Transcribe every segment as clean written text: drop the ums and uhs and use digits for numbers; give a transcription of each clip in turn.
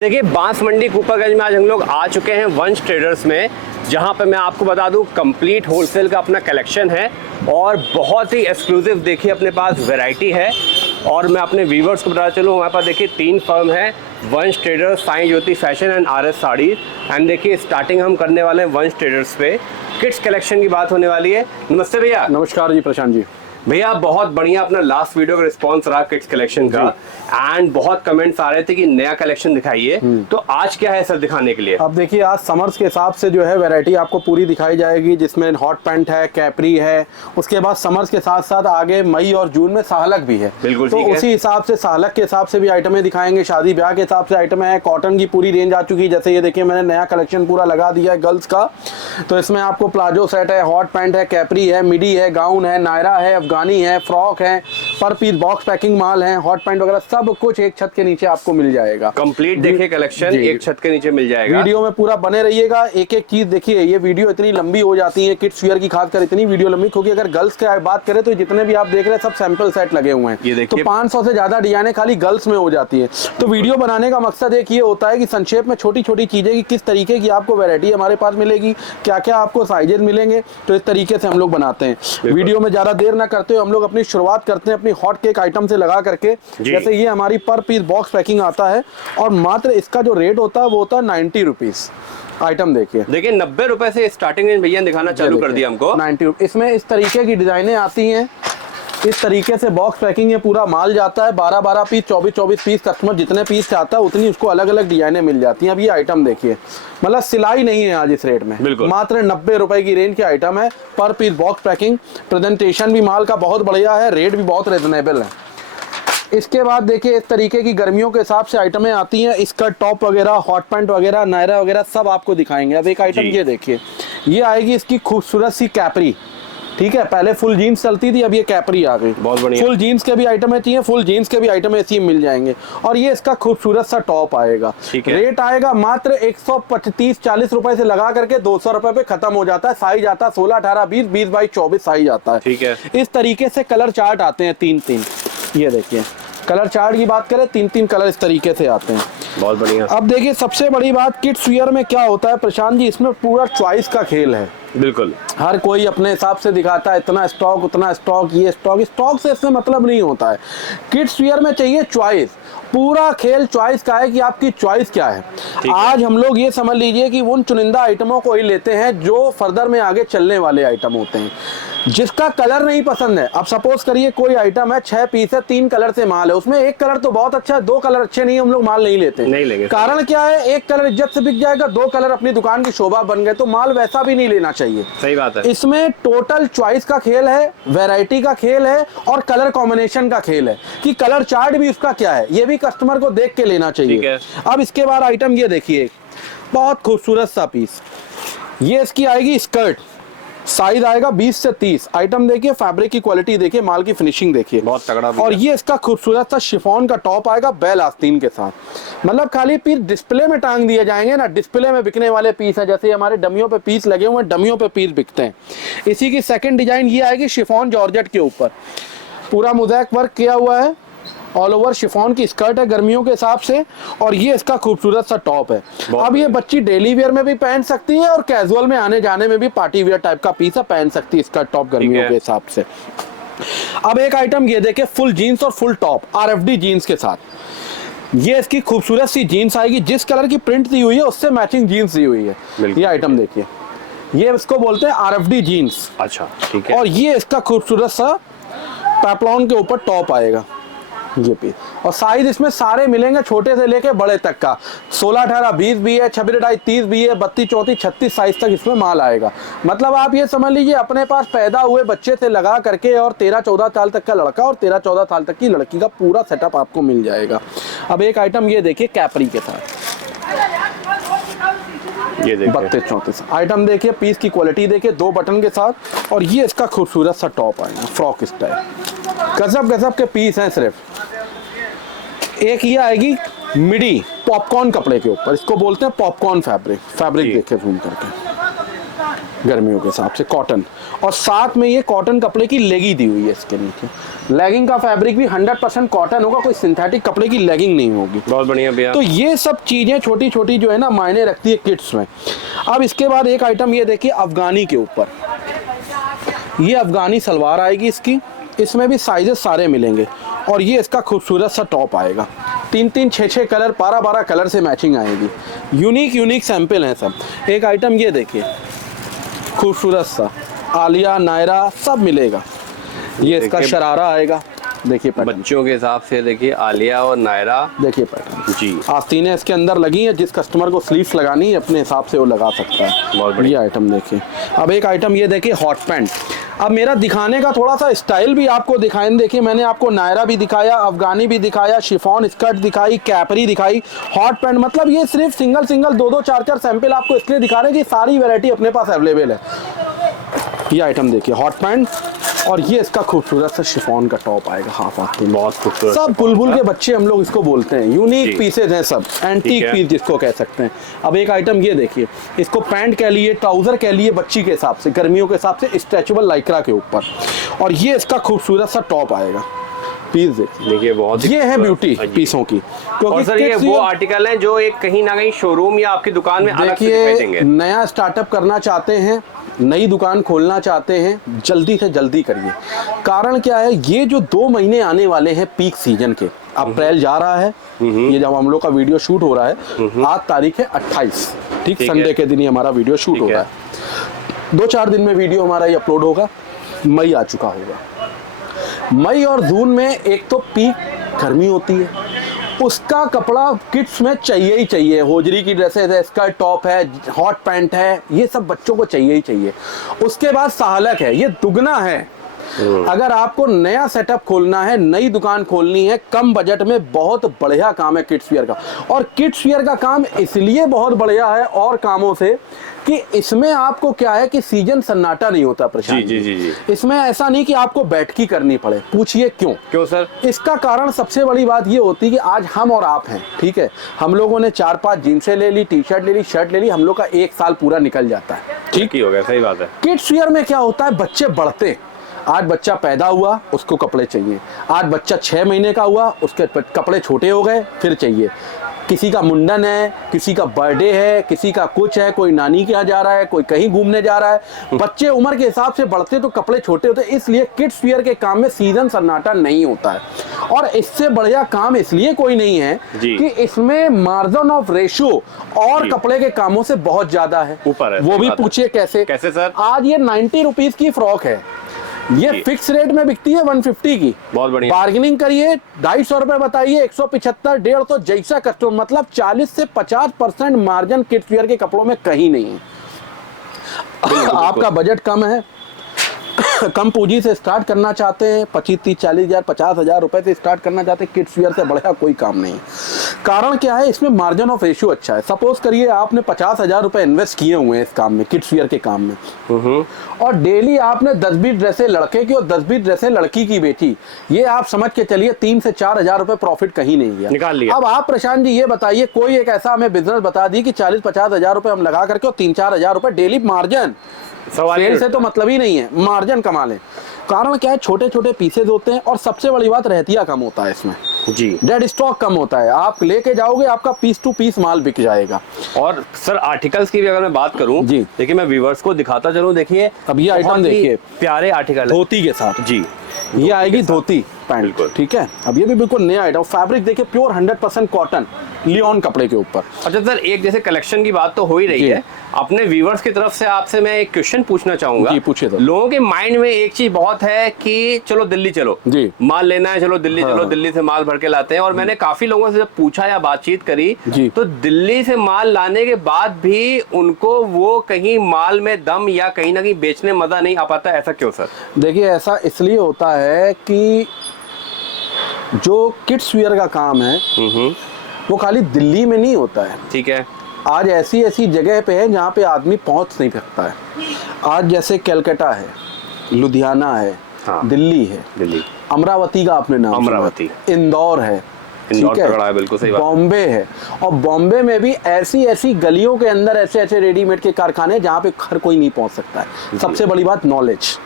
देखिए बांस मंडी कुपरगंज में आज हम लोग आ चुके हैं वंश ट्रेडर्स में, जहां पे मैं आपको बता दूं कंप्लीट होलसेल का अपना कलेक्शन है और बहुत ही एक्सक्लूसिव देखिए अपने पास वैरायटी है। और मैं अपने व्यूवर्स को बताना चलूँ, हमारे पास देखिए 3 फर्म है, Vansh traders, Sai Jyoti fashion and RS Saree. And देखिए स्टार्टिंग हम करने वाले हैं वंश ट्रेडर्स पे, किड्स कलेक्शन की बात होने वाली है। नमस्ते भैया। नमस्कार जी प्रशांत जी। भैया बहुत बढ़िया अपना लास्ट वीडियो का रिस्पांस रहा किड्स कलेक्शन का, एंड बहुत कमेंट्स आ रहे थे कि नया कलेक्शन दिखाइए। तो आज क्या है सर दिखाने के लिए? अब देखिए आज समर्स के हिसाब से जो है वैरायटी आपको पूरी दिखाई जाएगी, जिसमें हॉट पैंट है, कैपरी है, उसके बाद समर्स के साथ साथ आगे मई और जून में साहलक भी है। बिल्कुल तो उसी हिसाब से साहलक के हिसाब से भी आइटमें दिखाएंगे, शादी ब्याह के हिसाब से आइटमें है। कॉटन की पूरी रेंज आ चुकी है, जैसे ये देखिए मैंने नया कलेक्शन पूरा लगा दिया है गर्ल्स का। तो इसमें आपको प्लाजो सेट है, हॉट पैंट है, कैपरी है, मिडी है, गाउन है, नायरा है, अफगानी है, फ्रॉक है, पर पीस बॉक्स पैकिंग माल है, हॉट पैंट वगैरह सब कुछ एक छत के नीचे आपको मिल जाएगा। कंप्लीट देखिए कलेक्शन एक छत के नीचे मिल जाएगा। वीडियो में पूरा बने रहिएगा, एक एक चीज देखिए। ये वीडियो इतनी लंबी हो जाती है किड्स वियर की, खासकर इतनी वीडियो लंबी, क्योंकि अगर गर्ल्स की बात करें तो जितने भी आप देख रहे हैं सब सैंपल सेट लगे हुए हैं। तो 500 से ज्यादा डिजाइने खाली गर्ल्स में हो जाती है। तो वीडियो बनाने का मकसद एक ये होता है कि संक्षेप में छोटी छोटी चीजें की किस तरीके की आपको वैरायटी हमारे पास मिलेगी, क्या क्या आपको साइजेस मिलेंगे, तो इस तरीके से हम लोग बनाते हैं। वीडियो में ज्यादा देर ना करते हुए हम लोग अपनी शुरुआत करते हैं अपनी हॉट केक आइटम से लगा करके। जैसे ये हमारी पर पीस बॉक्स पैकिंग आता है और मात्र इसका जो रेट होता है वो होता है 90 रुपीज। आइटम देखिए 90 रुपए से स्टार्टिंग रेंज भैया दिखाना चालू कर दिया हमको। 90। इसमें इस तरीके की डिजाइनें आती हैं, इस तरीके से बॉक्स पैकिंग है, पूरा माल जाता है 12-12 पीस, 24-24 पीस, कस्टमर जितने पीस चाहता है उतनी उसको अलग अलग डिजाइनें मिल जाती हैं। अब ये आइटम देखिए, मतलब सिलाई नहीं है आज इस रेट में, मात्र 90 रुपए की रेंज की आइटम है, पर पीस बॉक्स पैकिंग। प्रेजेंटेशन भी माल का बहुत बढ़िया है, रेट भी बहुत रिजनेबल है। इसके बाद देखिए इस तरीके की गर्मियों के हिसाब से आइटमें आती हैं, स्कर्ट टॉप वगैरह, हॉट पैंट वगैरह, नायरा वगैरह सब आपको दिखाएंगे। अब एक आइटम ये देखिए, ये आएगी इसकी खूबसूरत सी कैपरी। ठीक है, पहले फुल जीन्स चलती थी, अब ये कैपरी आ गई। बहुत बढ़िया। फुल जीन्स के भी आइटमें चाहिए, फुल जीन्स के भी आइटमें ऐसी मिल जाएंगे। और ये इसका खूबसूरत सा टॉप आएगा। रेट आएगा मात्र 135-40 रुपए से लगा करके 200 रुपए पे खत्म हो जाता है। साइज आता है 16, 18, 20, 20 बाई 24 साइज आता है। ठीक है। इस तरीके से कलर चार्ट आते हैं 3-3। ये देखिए कलर चार्ट की बात करें, 3-3 कलर इस तरीके से आते हैं। बहुत बढ़िया। अब देखिए सबसे बड़ी बात किड्स वियर में क्या होता है प्रशांत जी, इसमें पूरा चॉइस का खेल है। बिल्कुल, हर कोई अपने हिसाब से दिखाता है, इतना स्टॉक, उतना स्टॉक, ये स्टॉक से इसमें मतलब नहीं होता है। किड्स वियर में चाहिए चॉइस, पूरा खेल चॉइस का है कि आपकी चॉइस क्या है। आज हम लोग ये समझ लीजिए कि उन चुनिंदा आइटमों को ही लेते हैं जो फर्दर में आगे चलने वाले आइटम होते हैं। जिसका कलर नहीं पसंद है, अब सपोज करिए कोई आइटम है 6 पीस है, 3 कलर से माल है, उसमें एक कलर तो बहुत अच्छा है, 2 कलर अच्छे नहीं, हम लोग माल नहीं लेते। नहीं लेंगे। कारण क्या है, एक कलर इज्जत से बिक जाएगा, 2 कलर अपनी दुकान की शोभा बन गए, तो माल वैसा भी नहीं लेना चाहिए। सही बात है। इसमें टोटल चॉइस का खेल है, वैरायटी का खेल है और कलर कॉम्बिनेशन का खेल है कि कलर चार्ट भी उसका क्या है, ये भी कस्टमर को देख के लेना चाहिए। अब इसके बाद आइटम ये देखिए, बहुत खूबसूरत सा पीस, ये इसकी आएगी स्कर्ट, साइज आएगा 20 से 30। आइटम देखिए, फैब्रिक की क्वालिटी देखिए, माल की फिनिशिंग देखिए, बहुत तगड़ा। और ये इसका खूबसूरत सा शिफॉन का टॉप आएगा बेल आस्तीन के साथ। मतलब खाली पीस डिस्प्ले में टांग दिए जाएंगे ना, डिस्प्ले में बिकने वाले पीस है, जैसे हमारे डमियों पे पीस लगे हुए हैं, डमियों पे पीस बिकते हैं। इसी की सेकंड डिजाइन ये आएगी शिफॉन जॉर्जेट के ऊपर, पूरा मोज़ैक वर्क किया हुआ है, ऑल ओवर शिफॉन की स्कर्ट है गर्मियों के हिसाब से, और ये इसका खूबसूरत सा टॉप है। अब ये बच्ची डेली वेयर में भी पहन सकती है और कैजुअल में आने जाने में भी पार्टी वेयर टाइप का पीस है, पहन सकती है इसका टॉप गर्मियों के हिसाब से। अब एक आइटम ये देखे, फुल जीन्स और फुल टॉप RFD जीन्स के साथ। ये इसकी खूबसूरत सी जीन्स आएगी, जिस कलर की प्रिंट दी हुई है उससे मैचिंग जीन्स दी हुई है। ये आइटम देखिए, ये इसको बोलते हैं RFD जीन्स। अच्छा, ठीक है। और ये इसका खूबसूरत सा पैपलॉन के ऊपर टॉप आएगा, ये पीस। और साइज इसमें सारे मिलेंगे, छोटे से लेके बड़े तक का। 16, 18, 20 भी है, 26, 28, 30 भी है, 32, 34, 36 साइज तक इसमें माल आएगा। मतलब आप ये समझ लीजिए अपने पास पैदा हुए बच्चे से लगा करके और 13-14 साल तक का लड़का और 13-14 साल तक की लड़की का पूरा सेटअप आपको मिल जाएगा। अब एक आइटम ये देखिए कैपरी के साथ, ये 32-34 आइटम देखिए, पीस की क्वालिटी देखिए, 2 बटन के साथ, और ये इसका खूबसूरत सा टॉप आएगा फ्रॉक स्टाइल। गजब के पीस हैं सिर्फ। एक ये आएगी मिडी पॉपकॉर्न कपड़े के ऊपर, इसको बोलते हैं पॉपकॉर्न फैब्रिक देखिए जूम करके, गर्मियों के हिसाब से कॉटन, और साथ में ये कॉटन कपड़े की लेगी दी हुई है इसके नीचे। लेगिंग का फैब्रिक भी 100% कॉटन होगा, कोई सिंथेटिक कपड़े की लेगिंग नहीं होगी। बहुत बढ़िया भैया। तो ये सब चीजें छोटी छोटी जो है ना मायने रखती है किड्स में। अब इसके बाद एक आइटम ये देखिए अफगानी के ऊपर, ये अफगानी सलवार आएगी इसकी, इसमें भी साइजेस सारे मिलेंगे और ये इसका खूबसूरत सा टॉप आएगा। 3-3, 6-6 कलर, 12-12 कलर से मैचिंग आएगी। यूनिक सैंपल हैं सब। एक आइटम ये देखिए खूबसूरत सा आलिया नायरा सब मिलेगा। ये इसका शरारा आएगा, देखिए बच्चों के हिसाब से देखिए आलिया और नायरा, देखिए पैटर्न जी। आस्तीनें इसके अंदर लगी है, जिस कस्टमर को स्लीव्स लगानी है अपने हिसाब से वो लगा सकता है। बहुत बढ़िया। ये आइटम देखिए। अब एक आइटम ये देखिए हॉट पैंट। अब मेरा दिखाने का थोड़ा सा स्टाइल भी आपको दिखाएं। देखिए मैंने आपको नायरा भी दिखाया, अफगानी भी दिखाया, शिफॉन स्कर्ट दिखाई, कैपरी दिखाई, हॉट पैंट। मतलब ये सिर्फ सिंगल 2-2, 4-4 सैंपल आपको इसलिए दिखा रहे हैं कि सारी वैरायटी अपने पास अवेलेबल है। ये आइटम देखिए हॉट पैंट और ये इसका खूबसूरत सा शिफॉन का टॉप आएगा, हाफ आस्तीन, बहुत खूबसूरत। सब बुलबुल के बच्चे हम लोग इसको बोलते हैं। यूनिक पीसेज हैं सब, एंटीक पीस जिसको कह सकते हैं। अब एक आइटम ये देखिए, इसको पैंट कह लिए, ट्राउजर कह लिए, बच्ची के हिसाब से, गर्मियों के हिसाब से, स्ट्रेचेबल लाइक्रा के ऊपर, और ये इसका खूबसूरत सा टॉप आएगा। पीस देखिए बहुत, ये है ब्यूटी पीसों की। और सर ये वो आर्टिकल हैं जो एक कहीं ना कहीं शोरूम या आपकी दुकान में अलग से दिखाई देंगे। नया स्टार्टअप करना चाहते हैं, नई दुकान खोलना चाहते हैं, जल्दी से जल्दी करिए। कारण क्या है, ये जो 2 महीने आने वाले हैं पीक सीजन के, अप्रैल जा रहा है, ये जब हम लोग का वीडियो शूट हो रहा है, आज तारीख है 28, ठीक संडे के दिन ही हमारा वीडियो शूट हो रहा है। 2-4 दिन में वीडियो हमारा ये अपलोड होगा। मई आ चुका होगा। मई और जून में एक तो पीक गर्मी होती है, उसका कपड़ा किड्स में चाहिए ही चाहिए। होजरी की ड्रेसेस है, स्कर्ट टॉप है, हॉट पैंट है, ये सब बच्चों को चाहिए ही चाहिए। उसके बाद साहलक है, ये दुगना है। अगर आपको नया सेटअप खोलना है, नई दुकान खोलनी है, कम बजट में, बहुत बढ़िया काम है किड्स वियर का। और किड्स वियर का काम इसलिए बहुत बढ़िया है और कामों से कि इसमें आपको क्या है कि सीजन सन्नाटा नहीं होता। प्रशांत जी। इसमें ऐसा नहीं कि आपको बैठकी करनी पड़े। पूछिए क्यों सर? इसका कारण सबसे बड़ी बात ये होती है कि आज हम और आप हैं, ठीक है, हम लोगों ने 4-5 जींसें ले ली, टी शर्ट ले ली, शर्ट ले ली, हम लोग का 1 साल पूरा निकल जाता है। ठीक ही हो गया, सही बात है। किड्स वियर में क्या होता है, बच्चे बढ़ते, आज बच्चा पैदा हुआ उसको कपड़े चाहिए, आज बच्चा 6 महीने का हुआ उसके कपड़े छोटे हो गए फिर चाहिए, किसी का मुंडन है, किसी का बर्थडे है, किसी का कुछ है, कोई नानी के यहाँ जा रहा है, कोई कहीं घूमने जा रहा है। बच्चे उम्र के हिसाब से बढ़ते तो कपड़े छोटे होते, इसलिए किड्स वियर के काम में सीजन सन्नाटा नहीं होता है। और इससे बढ़िया काम इसलिए कोई नहीं है कि इसमें मार्जिन ऑफ रेशियो और कपड़े के कामों से बहुत ज्यादा है, ऊपर है। वो भी पूछिए कैसे सर? आज ये 90 रुपीज की फ्रॉक है, ये फिक्स रेट में बिकती है 150 की। बहुत बढ़िया। बार्गेनिंग करिए, 250 रुपए बताइए, 175, 150, जैसा कस्टमर, मतलब 40 से 50% मार्जिन किड्स वियर के कपड़ों में कहीं नहीं है। आपका बजट कम है, कम पूंजी से स्टार्ट करना चाहते हैं, 25, 30, 40 हजार, 50 हजार रुपए से स्टार्ट करना चाहते हैं, किड्स वियर से बढ़िया कोई काम नहीं है। कारण क्या है, इसमें मार्जिन ऑफ रेशियो अच्छा है। सपोज करिए आपने 50 हजार रुपए इन्वेस्ट किए हुए हैं इस काम में, किड्स वियर के काम में, और डेली आपने 10-20 ड्रेसें लड़के की और 10-20 ड्रेसें लड़की की बेची, ये आप समझ के चलिए 3 से 4 हजार रुपए प्रॉफिट कहीं नहीं गया, निकाल लिया। अब आप प्रशांत जी ये बताइए, कोई एक ऐसा हमें बिजनेस बता दी कि 40-50 हजार रुपए हम लगा करके और 3-4 हजार रुपए डेली मार्जिन, सेल से तो मतलब ही नहीं है, मार्जिन कमा लें। कारण क्या है, छोटे छोटे पीसेज होते हैं और सबसे बड़ी बात रहतिया कम होता है इसमें जी, डेड स्टॉक कम होता है। आप लेके जाओगे आपका पीस टू पीस माल बिक जाएगा। और सर आर्टिकल्स की भी अगर मैं बात करूं जी, देखिए मैं व्यूअर्स को दिखाता चलूं। देखिए अब ये आइटम देखिए, प्यारे आर्टिकल धोती के साथ जी, ये आएगी धोती पैंट, ठीक है। अब ये भी बिल्कुल नया आइटम, फैब्रिक देखिए प्योर 100% कॉटन लियोन कपड़े के ऊपर। अच्छा सर, एक जैसे कलेक्शन की बात तो हो ही रही है, अपने व्यूअर्स की तरफ से आपसे मैं एक क्वेश्चन पूछना चाहूंगा। जी पूछिए। तो लोगों के माइंड में एक चीज बहुत है कि चलो दिल्ली चलो जी, माल लेना है, चलो दिल्ली चलो, दिल्ली से माल भर के लाते हैं। और मैंने काफी लोगों से जब पूछा या बातचीत करी तो दिल्ली से माल लाने के बाद भी उनको वो कहीं माल में दम या कहीं ना कहीं बेचने मजा नहीं आ पाता, ऐसा क्यों सर? देखिए ऐसा इसलिए होता है कि जो किड्स वियर का काम है वो खाली दिल्ली में नहीं होता है, ठीक है। आज ऐसी ऐसी जगह पे है जहाँ पे आदमी पहुँच नहीं सकता है। आज जैसे कलकत्ता है, लुधियाना है, हाँ, दिल्ली है, दिल्ली, अमरावती का आपने नाम, अमरावती, इंदौर है, ठीक है, बिल्कुल सही बात, बॉम्बे है। और बॉम्बे में भी ऐसी ऐसी गलियों के अंदर ऐसे ऐसे रेडीमेड के कारखाने जहाँ पे हर कोई नहीं पहुँच सकता है। सबसे बड़ी बात नॉलेज,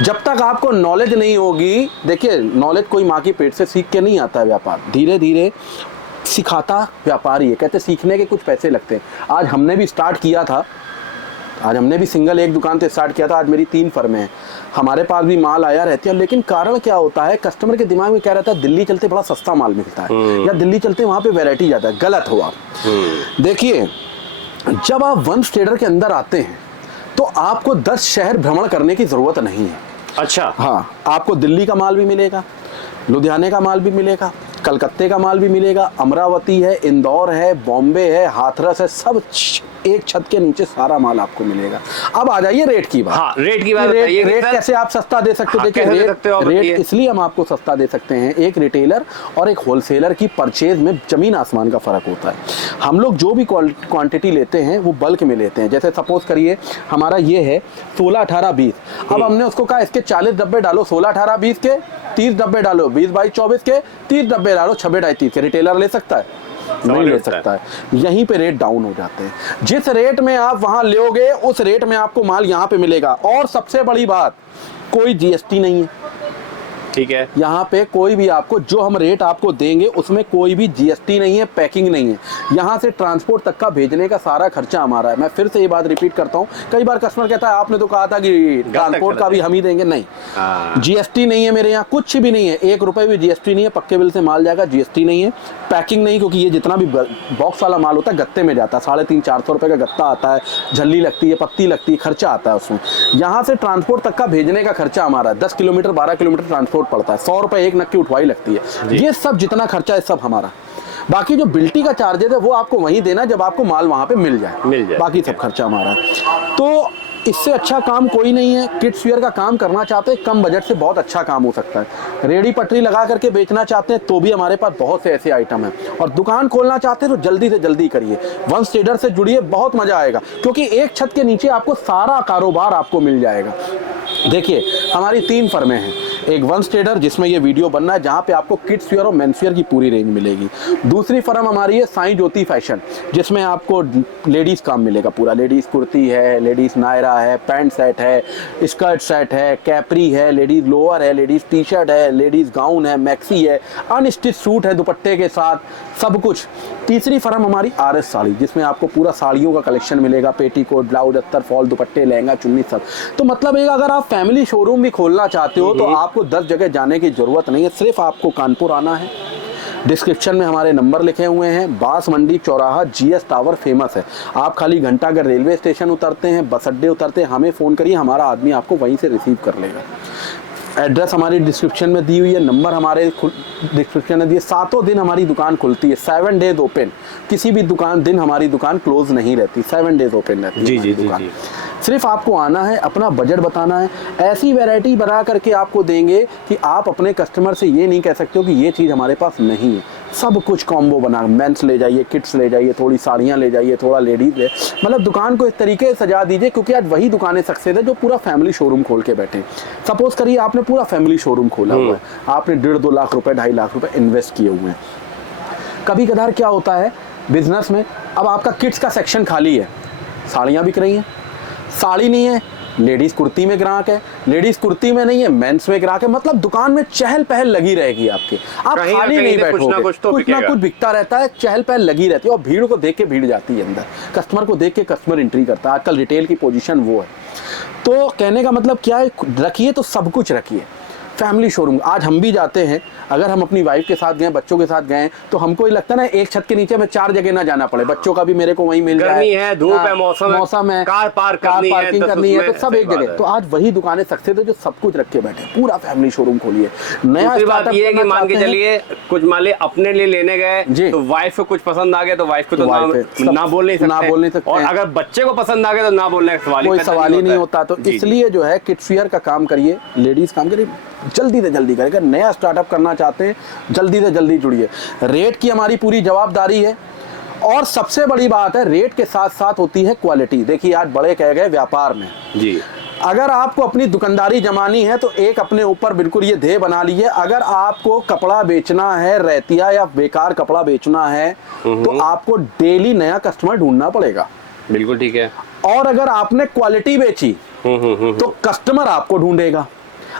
जब तक आपको नॉलेज नहीं होगी, देखिए नॉलेज कोई माँ की पेट से सीख के नहीं आता है व्यापार, धीरे धीरे सिखाता व्यापारी है। कहते सीखने के कुछ पैसे लगते हैं। आज हमने भी स्टार्ट किया था, आज हमने भी सिंगल एक दुकान से स्टार्ट किया था, आज मेरी 3 फर्में हैं, हमारे पास भी माल आया रहती है। लेकिन कारण क्या होता है, कस्टमर के दिमाग में क्या रहता है, दिल्ली चलते बड़ा सस्ता माल मिलता है या दिल्ली चलते वहाँ पे वैरायटी ज़्यादा है। गलत हुआ। देखिए जब आप वंश ट्रेडर के अंदर आते हैं तो आपको 10 शहर भ्रमण करने की ज़रूरत नहीं है। अच्छा। हाँ, आपको दिल्ली का माल भी मिलेगा, लुधियाने का माल भी मिलेगा, कलकत्ते का माल भी मिलेगा, अमरावती है, इंदौर है, बॉम्बे है, हाथरस है, सब एक छत के नीचे सारा माल आपको मिलेगा। अब आ जाइए रेट की बात। हाँ, रेट की बात बताइए। रेट कैसे आप सस्ता दे सकते हो? देखिए रेट इसलिए हम आपको सस्ता दे सकते हैं, एक रिटेलर और एक होलसेलर की परचेज में जमीन आसमान का फर्क होता है। हम लोग जो भी क्वांटिटी लेते हैं वो बल्क में लेते हैं। जैसे सपोज करिए हमारा ये है 16, 18, 20, अब हमने उसको कहा इसके 40 डब्बे डालो, 16, 18, 20 के 30 डब्बे डालो, 20, 22, 24 के 30 डब्बे डालो, 26, 28, 30 के। रिटेलर ले सकता है? नहीं ले सकता है। यहीं पे रेट डाउन हो जाते हैं। जिस रेट में आप वहां लोगे उस रेट में आपको माल यहाँ पे मिलेगा। और सबसे बड़ी बात, कोई जीएसटी नहीं है। ठीक है, यहाँ पे कोई भी आपको जो हम रेट आपको देंगे उसमें कोई भी जीएसटी नहीं है, पैकिंग नहीं है। यहाँ से ट्रांसपोर्ट तक का भेजने का सारा खर्चा हमारा है। मैं फिर से ये बात रिपीट करता हूँ, कई बार कस्टमर कहता है आपने तो कहा था कि ट्रांसपोर्ट का भी हम ही देंगे। नहीं, जीएसटी नहीं है मेरे यहाँ, कुछ भी नहीं है, 1 रुपए भी जीएसटी नहीं है। पक्के बिल से माल जाएगा, जीएसटी नहीं है, पैकिंग नहीं, क्योंकि ये जितना भी बॉक्स वाला माल होता है गत्ते में जाता है। 350-400 रुपए का गत्ता आता है, झल्ली लगती है, पत्ती लगती है, खर्चा आता है उसमें। यहाँ से ट्रांसपोर्ट तक का भेजने का खर्चा हमारा है। 10 किलोमीटर 12 किलोमीटर ट्रांसपोर्ट पड़ता है, 100 रुपए एक नक्की उठवाई लगती है। ये सब जितना खर्चा है सब हमारा। बाकी जो बिल्टी का चार्जेस है वो आपको वहीं देना जब आपको माल वहां पे मिल जाए। बाकी सब खर्चा हमारा है। तो इससे अच्छा काम कोई नहीं है। किड्स वियर का काम करना चाहते हैं, कम बजट से बहुत अच्छा काम हो सकता है। रेडी पटरी लगा करके बेचना चाहते हैं तो भी हमारे पास बहुत से ऐसे आइटम हैं। और दुकान खोलना चाहते हैं तो जल्दी से जल्दी करिए, वंश ट्रेडर से जुड़िए, बहुत मजा आएगा। क्योंकि एक छत के नीचे आपको सारा कारोबार आपको मिल जाएगा। देखिए हमारी 3 फर्में हैं। एक वंश ट्रेडर जिसमें ये वीडियो बनना है, जहाँ पे आपको किड्स वियर और मेंस वियर की पूरी रेंज मिलेगी। दूसरी फर्म हमारी है साईं ज्योति फैशन, जिसमें आपको लेडीज काम मिलेगा पूरा। लेडीज कुर्ती है, लेडीज नायरा है, पैंट सेट है, स्कर्ट सेट है, कैपरी है, लेडीज लोअर है, लेडीज टी शर्ट है, लेडीज गाउन है, मैक्सी है, अनस्टिच सूट है दुपट्टे के साथ, सब कुछ। तीसरी फर्म हमारी आरएस साड़ी, जिसमें आपको पूरा साड़ियों का कलेक्शन मिलेगा, पेटीकोट, ब्लाउज, अस्तर, फॉल, दुपट्टे, लहंगा, चुन्नी, सब। तो मतलब एक अगर आप फैमिली शोरूम भी खोलना चाहते हो तो आपको 10 जगह जाने की जरूरत नहीं है, सिर्फ आपको कानपुर आना है। डिस्क्रिप्शन में हमारे नंबर लिखे हुए हैं। बास मंडी चौराहा जीएस टावर फेमस है। आप खाली घंटाघर रेलवे स्टेशन उतरते हैं, बस अड्डे उतरते हैं, हमें फ़ोन करिए, हमारा आदमी आपको वहीं से रिसीव कर लेगा। एड्रेस हमारी डिस्क्रिप्शन में दी हुई है, नंबर हमारे डिस्क्रिप्शन में दिए। 7 दिन हमारी दुकान खुलती है, 7 डेज ओपन। किसी भी दिन हमारी दुकान क्लोज नहीं रहती, 7 डेज ओपन रहती है हमारी दुकान। सिर्फ आपको आना है, अपना बजट बताना है, ऐसी वैरायटी बना करके आपको देंगे कि आप अपने कस्टमर से ये नहीं कह सकते हो कि ये चीज़ हमारे पास नहीं है। सब कुछ कॉम्बो बना, मेंस ले जाइए, किड्स ले जाइए, थोड़ी साड़ियाँ ले जाइए, थोड़ा लेडीज ले, मतलब दुकान को इस तरीके से सजा दीजिए। क्योंकि आज वही दुकानें सक्सेस है जो पूरा फैमिली शोरूम खोल के बैठे। सपोज करिए आपने पूरा फैमिली शोरूम खोला हुआ है, आपने 1.5-2 लाख रुपए, 2.5 लाख रुपए इन्वेस्ट किए हुए हैं। कभी कभार क्या होता है बिजनेस में, अब आपका किड्स का सेक्शन खाली है, साड़ियाँ बिक रही हैं, साड़ी नहीं है, लेडीज कुर्ती में ग्राहक है, लेडीज कुर्ती में नहीं है, मेंस में ग्राहक है। मतलब दुकान में चहल पहल लगी रहेगी आपकी, आप खाली नहीं बैठोगे, कुछ ना कुछ बिकता रहता है, चहल पहल लगी रहती है। और भीड़ को देख के भीड़ जाती है अंदर, कस्टमर को देख के कस्टमर एंट्री करता है। आजकल रिटेल की पोजीशन वो है। तो कहने का मतलब क्या है, रखिए तो सब कुछ रखिए। फैमिली शोरूम आज हम भी जाते हैं, अगर हम अपनी वाइफ के साथ गए, बच्चों के साथ गए, तो हमको ये लगता है ना एक छत के नीचे में 4 जगह ना जाना पड़े, बच्चों का भी मेरे को वहीं मिल जाए, गर्मी है, धूप है, मौसम है, कार पार्किंग करनी है, तो सब एक जगह। तो आज वही दुकानें सक्सेस है जो सब कुछ रख के बैठे। पूरा फैमिली शोरूम खोलिए। नया बात ये है कि मान के चलिए कुछ मान लिया अपने लिए लेने गए तो वाइफ को कुछ पसंद आ गया तो वाइफ को तो ना बोल नहीं सकते, और अगर बच्चे को पसंद आ गया तो ना बोलने का कोई सवाल ही नहीं होता। तो इसलिए जो है किड्स वियर का काम करिए, लेडीज काम करिए, जल्दी से जल्दी करें। अगर नया स्टार्टअप करना चाहते हैं जल्दी से जल्दी जुड़िए। रेट की हमारी पूरी जवाबदारी है, और सबसे बड़ी बात है रेट के साथ साथ होती है क्वालिटी। देखिए आज बड़े कह गए व्यापार में जी, अगर आपको अपनी दुकानदारी जमानी है तो एक अपने ऊपर बिल्कुल ये ध्येय बना लीजिए, अगर आपको कपड़ा बेचना है, रहतिया या बेकार कपड़ा बेचना है तो आपको डेली नया कस्टमर ढूंढना पड़ेगा। बिल्कुल ठीक है। और अगर आपने क्वालिटी बेची तो कस्टमर आपको ढूंढेगा।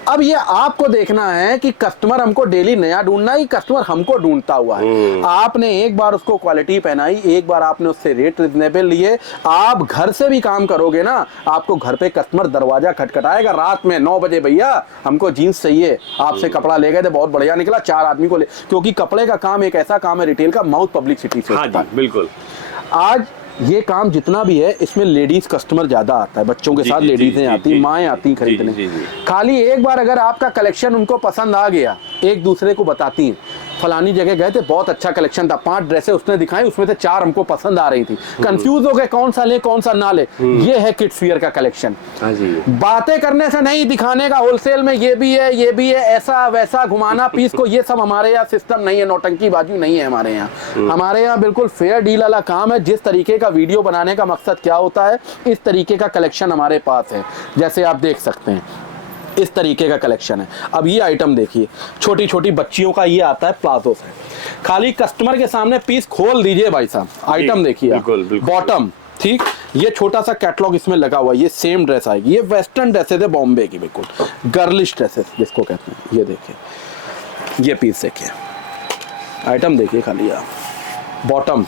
अब ये आपको देखना है कि कस्टमर हमको डेली नया ढूंढना है, कस्टमर हमको ढूंढता हुआ है। आपने एक बार उसको क्वालिटी पहनाई, एक बार आपने उससे रेट रिजनेबल लिए, आप घर से भी काम करोगे ना, आपको घर पे कस्टमर दरवाजा खटखटाएगा रात में 9 बजे, भैया हमको जीन्स चाहिए, आपसे कपड़ा ले गए थे बहुत बढ़िया निकला, 4 आदमी को ले, क्योंकि कपड़े का काम एक ऐसा काम है रिटेल का, माउथ पब्लिसिटी से होता है। बिल्कुल। आज ये काम जितना भी है इसमें लेडीज कस्टमर ज्यादा आता है, बच्चों के साथ लेडीजें आती, माएँ आती खरीदने। खाली एक बार अगर आपका कलेक्शन उनको पसंद आ गया, एक दूसरे को बताती हैं फलानी जगह गए थे बहुत अच्छा कलेक्शन था, 5 ड्रेसें उसने दिखाई, उसमें से 4 हमको पसंद आ रही थी, कंफ्यूज हो गए कौन सा ले कौन सा ना ले। ये है किड्स वियर का कलेक्शन। बातें करने से नहीं, दिखाने का। होलसेल में ये भी है, ये भी है, ऐसा वैसा घुमाना पीस को, ये सब हमारे यहाँ सिस्टम नहीं है, नौटंकी बाजू नहीं है हमारे यहाँ। हमारे यहाँ बिल्कुल फेयर डील वाला काम है। जिस तरीके का वीडियो बनाने का मकसद क्या होता है, इस तरीके का कलेक्शन हमारे पास है, जैसे आप देख सकते हैं इस तरीके का कलेक्शन है। अब ये आइटम देखिए, छोटी छोटी बच्चियों का ये आता है प्लाजो से, खाली कस्टमर के सामने पीस खोल दीजिए भाई साहब, आइटम देखिए बॉटम, ठीक, ये छोटा सा कैटलॉग इसमें लगा हुआ है, ये सेम ड्रेस आएगी, ये वेस्टर्न ड्रेसेस है बॉम्बे की, बिल्कुल गर्लिश ड्रेसेस जिसको कहते हैं। ये देखिए, ये पीस देखिए, आइटम देखिए खाली आप, बॉटम,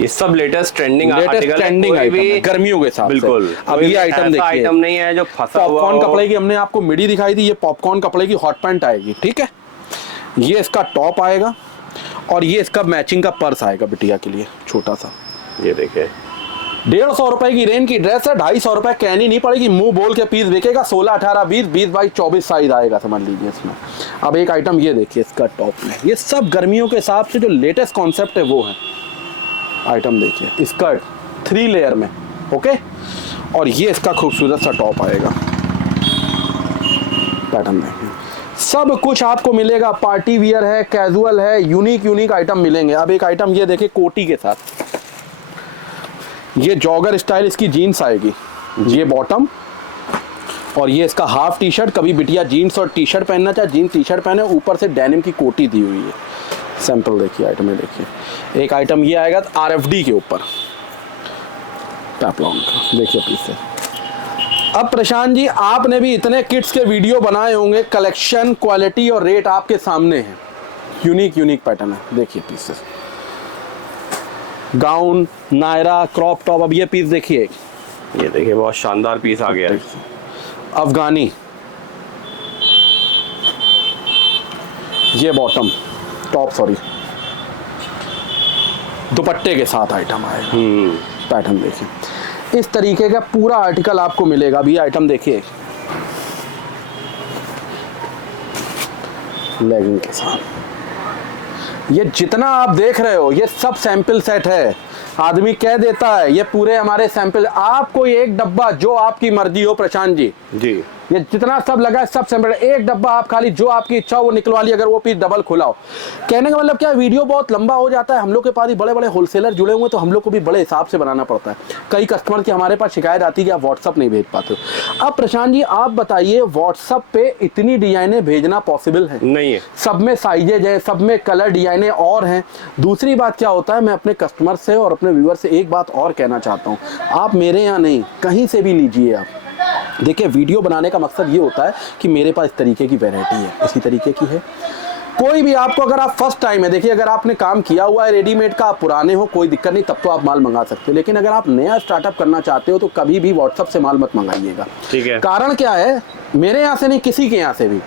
ये सब लेटेस्ट ट्रेंडिंग आर्टिकल गर्मियों के साथ। बिल्कुल। अब ये आइटम देखिए, आइटम नहीं है जो फंसा हुआ। पॉपकॉर्न कपड़े की हमने आपको मिडी दिखाई थी, ये पॉपकॉर्न कपड़े की हॉट पैंट आएगी, ठीक है, ये इसका टॉप आएगा और ये इसका मैचिंग का पर्स आएगा बिटिया के लिए छोटा सा। ये देखिए 150 रुपए की रेंज की ड्रेस है, 250 रुपए कहनी नहीं पड़ेगी, मुंह बोल के पीस बिकेगा। 16, 18, 20, 20 बाई 24 साइज आएगा समझ लीजिए इसमें। अब एक आइटम ये देखिए इसका टॉप में, ये सब गर्मियों के हिसाब से जो लेटेस्ट कॉन्सेप्ट है वो है। आइटम देखिए, स्कर्ट 3 लेयर में, ओके, और ये इसका खूबसूरत सा टॉप आएगा, पैटर्न देखिए, सब कुछ आपको मिलेगा। पार्टी वियर है, कैजुअल है, यूनिक आइटम मिलेंगे। अब एक आइटम ये देखिए कोटी के साथ, ये जॉगर स्टाइल इसकी जीन्स आएगी, ये बॉटम और ये इसका हाफ टी शर्ट। कभी बिटिया जीन्स और टी शर्ट पहनना चाहे जीन्स टी शर्ट पहने, ऊपर से डेनिम की कोटी दी हुई है। सैंपल देखिए, आइटम में देखिए, एक आइटम ये आएगा RFD के ऊपर, टैपलॉन्ग का, देखिए पीस से। अब प्रशांत जी, आपने भी इतने किड्स के वीडियो बनाए होंगे, कलेक्शन, क्वालिटी और रेट आपके सामने है, यूनिक पैटर्न है, देखिए pieces, gown, Naira, crop top. अब ये पीस देखिए, ये देखिए बहुत शानदार पीस आ गया है, अफगानी, ये बॉटम टॉप, सॉरी, दुपट्टे के साथ आइटम आएगा। पैटर्न देखिए, इस तरीके का पूरा आर्टिकल आपको मिलेगा। अभी आइटम देखिए, लेगिंग के साथ। ये जितना आप देख रहे हो ये सब सैंपल सेट है, आदमी कह देता है ये पूरे हमारे सैंपल। आपको एक डब्बा जो आपकी मर्जी हो प्रशांत जी, ये जितना सब लगा है सब सैंपल, एक डब्बा आप खाली जो आपकी इच्छा हो वो निकलवा ली, अगर वो पीस डबल खुला हो। कहने का मतलब क्या, वीडियो बहुत लंबा हो जाता है, हम लोग के पास ही बड़े बड़े होलसेलर जुड़े हुए, तो हम लोग को भी बड़े हिसाब से बनाना पड़ता है। कई कस्टमर की हमारे पास शिकायत आती है कि आप व्हाट्सअप नहीं भेज पाते हो। अब प्रशांत जी आप बताइए, व्हाट्सअप पे इतनी डिजाइनें भेजना पॉसिबल है? नहीं है। सब में साइजेज है, सब में कलर डिजाइनें और हैं। दूसरी बात क्या होता है, मैं अपने कस्टमर से और अपने व्यूअर से एक बात और कहना चाहता हूँ, आप मेरे यहाँ नहीं कहीं से भी लीजिए आप, देखिए वीडियो बनाने का मकसद ये होता है कि मेरे पास इस तरीके की वैरायटी है, इसी तरीके की है। कोई भी आपको, अगर आप फर्स्ट टाइम है, देखिए अगर आपने काम किया हुआ है रेडीमेड का, आप पुराने हो कोई दिक्कत नहीं, तब तो आप माल मंगा सकते हो। लेकिन अगर आप नया स्टार्टअप करना चाहते हो तो कभी भी व्हाट्सएप से माल मत मंगाइएगा। ठीक है। कारण क्या है, मेरे यहाँ से नहीं किसी के यहाँ से भी,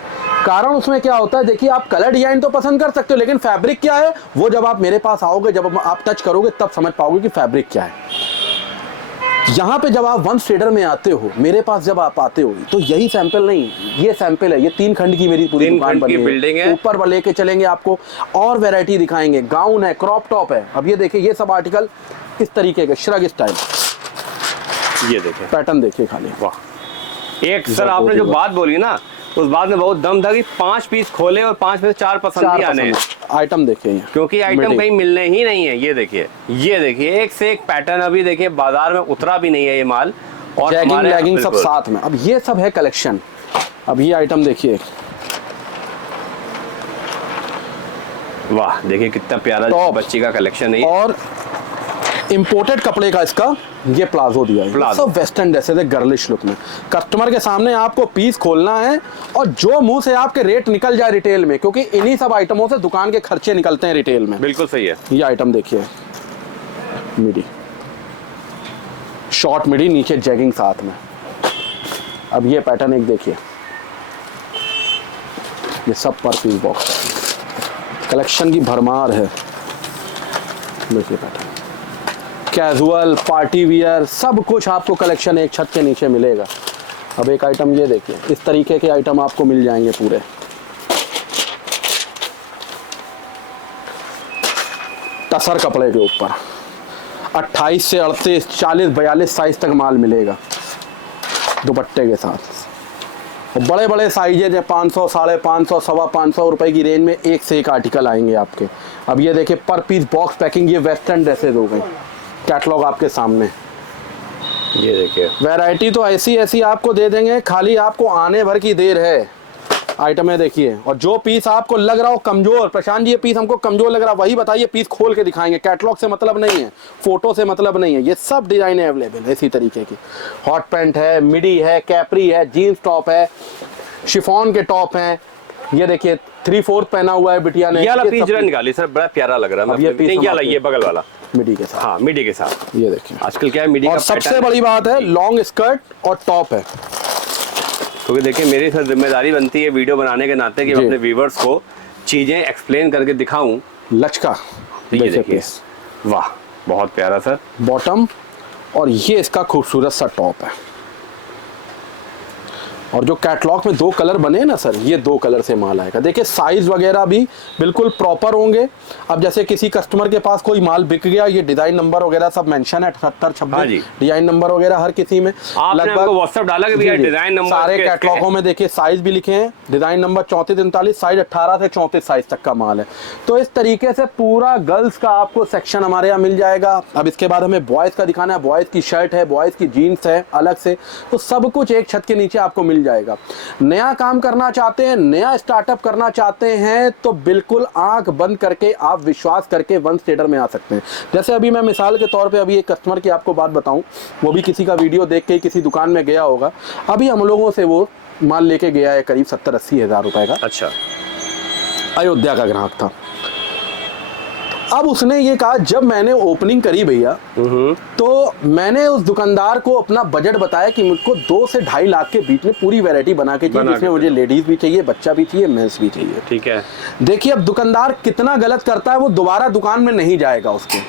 कारण उसमें क्या होता है, देखिए आप कलर डिजाइन तो पसंद कर सकते हो, लेकिन फैब्रिक क्या है वो जब आप मेरे पास आओगे, जब आप टच करोगे तब समझ पाओगे कि फैब्रिक क्या है। यहाँ पे जब आप वंश ट्रेडर में आते हो, मेरे पास जब आप आते हो, तो यही सैंपल नहीं, ये सैंपल है, ये 3 खंड की मेरी पूरी दुकान बनी बिल्डिंग है। ऊपर लेके चलेंगे, आपको और वैरायटी दिखाएंगे, गाउन है, क्रॉप टॉप है। अब ये देखिए, ये सब आर्टिकल इस तरीके के श्रग स्टाइल, ये देखिए पैटर्न देखिए खाली, वाह। एक सर आपने जो बात बोली ना, उस बात में बहुत दम था कि 5 पीस खोले और 5 में से 4 पसंद ही आने हैं। आइटम देखिए, क्योंकि आइटम कहीं मिलने ही नहीं है। ये देखिए, ये देखिए, एक से एक पैटर्न अभी देखिए बाजार में उतरा भी नहीं है ये माल, और जैगिंग लैगिंग सब साथ में। अब ये सब है कलेक्शन। अब ये आइटम देखिए, वाह देखिए कितना प्यारा बच्ची का कलेक्शन है। और इंपोर्टेड कपड़े का इसका ये प्लाजो दिया है, सब वेस्टर्न जैसे थे गर्लिश लुक में। कस्टमर के सामने आपको पीस खोलना है और जो मुंह से आपके रेट निकल जाए रिटेल में, क्योंकि इन्हीं सब आइटमों से दुकान के खर्चे निकलते हैं रिटेल में। बिल्कुल सही है। ये आइटम देखिए, मिडी, शॉर्ट मिडी, नीचे जैगिंग साथ में। अब ये पैटर्न एक देखिए, ये सब पर पीस बॉक्स, कलेक्शन की भरमार है। देखिए पैटर्न, कैजुअल, पार्टी वियर, सब कुछ आपको कलेक्शन एक छत के नीचे मिलेगा। अब एक आइटम ये देखिए, इस तरीके के आइटम आपको मिल जाएंगे पूरे। टसर कपड़े के ऊपर 28 से 38, 40, 42 साइज तक माल मिलेगा दुपट्टे के साथ। और बड़े बड़े साइजेज है 500, 550, 525 रुपए की रेंज में एक से एक आर्टिकल आएंगे आपके। अब ये देखिए पर पीस बॉक्स पैकिंग, ये वेस्टर्न ड्रेसेस हो गई, कैटलॉग आपके सामने। ये देखिए वैरायटी तो ऐसी ऐसी आपको दे देंगे, खाली आपको आने भर की देर है। आइटमें देखिए, और जो पीस आपको लग रहा हो कमजोर, प्रशांत जी ये पीस हमको कमजोर लग रहा है, वही बताइए, पीस खोल के दिखाएंगे। कैटलॉग से मतलब नहीं है, फोटो से मतलब नहीं है, ये सब डिजाइन अवेलेबल है इसी तरीके की। हॉट पैंट है, मिडी है, कैपरी है, जीन्स टॉप है, शिफॉन के टॉप हैं। ये देखिए 3/4 पहना हुआ है बिटिया ने। ये वाला पीस जरा निकालिए सर, बड़ा प्यारा लग रहा है। अब ये पीस ये वाला, ये बगल वाला मिडी के साथ। हाँ मिडी के साथ। ये देखिए आजकल क्या है मिडी और का सबसे बड़ी बात है लॉन्ग स्कर्ट और टॉप है। क्योंकि देखिए मेरी सर जिम्मेदारी बनती है वीडियो बनाने के नाते कि मैं अपने व्यूवर्स को चीजें एक्सप्लेन करके दिखाऊं। लचका, ये देखिए, वाह बहुत प्यारा सर। बॉटम, और ये इसका खूबसूरत सा टॉप है। और जो कैटलॉग में 2 कलर बने हैं ना सर, ये 2 कलर से माल आएगा। देखिए साइज वगैरह भी बिल्कुल प्रॉपर होंगे। अब जैसे किसी कस्टमर के पास कोई माल बिक गया, ये डिजाइन नंबर वगैरह सब मेंशन है, 78, 26 डिजाइन नंबर वगैरह हर किसी में। लगभग व्हाट्सएप डाला कि भैया डिजाइन नंबर, सारे कैटलॉगों में देखिए साइज भी लिखे हैं, डिजाइन नंबर 34-39, साइज 18 से 34 साइज तक का माल है। तो इस तरीके से पूरा गर्ल्स का आपको सेक्शन हमारे यहाँ मिल जाएगा। अब इसके बाद हमें बॉयज का दिखाना है। बॉयज की शर्ट है, बॉयज की जीन्स है अलग से, तो सब कुछ एक छत के नीचे आपको मिल जाएगा। नया काम करना चाहते हैं, नया स्टार्टअप करना चाहते हैं, तो बिल्कुल आंख बंद करके आप विश्वास करके वंस ट्रेडर में आ सकते हैं। जैसे अभी मैं मिसाल के तौर पे अभी एक कस्टमर की आपको बात बताऊं, वो भी किसी का वीडियो देख के किसी दुकान में गया होगा। अभी हम लोगों से वो माल लेके गया है करीब 70-80 हज़ार रुपए का। अच्छा, अयोध्या का ग्राहक था। अब उसने ये कहा, जब मैंने ओपनिंग करी भैया, तो मैंने उस दुकानदार को अपना बजट बताया कि मुझको 2 से 2.5 लाख के बीच में पूरी वैरायटी बना के चाहिए, जिसमें मुझे लेडीज भी चाहिए, बच्चा भी चाहिए, मेंस भी चाहिए। ठीक है। देखिए अब दुकानदार कितना गलत करता है, वो दोबारा दुकान में नहीं जाएगा उसके।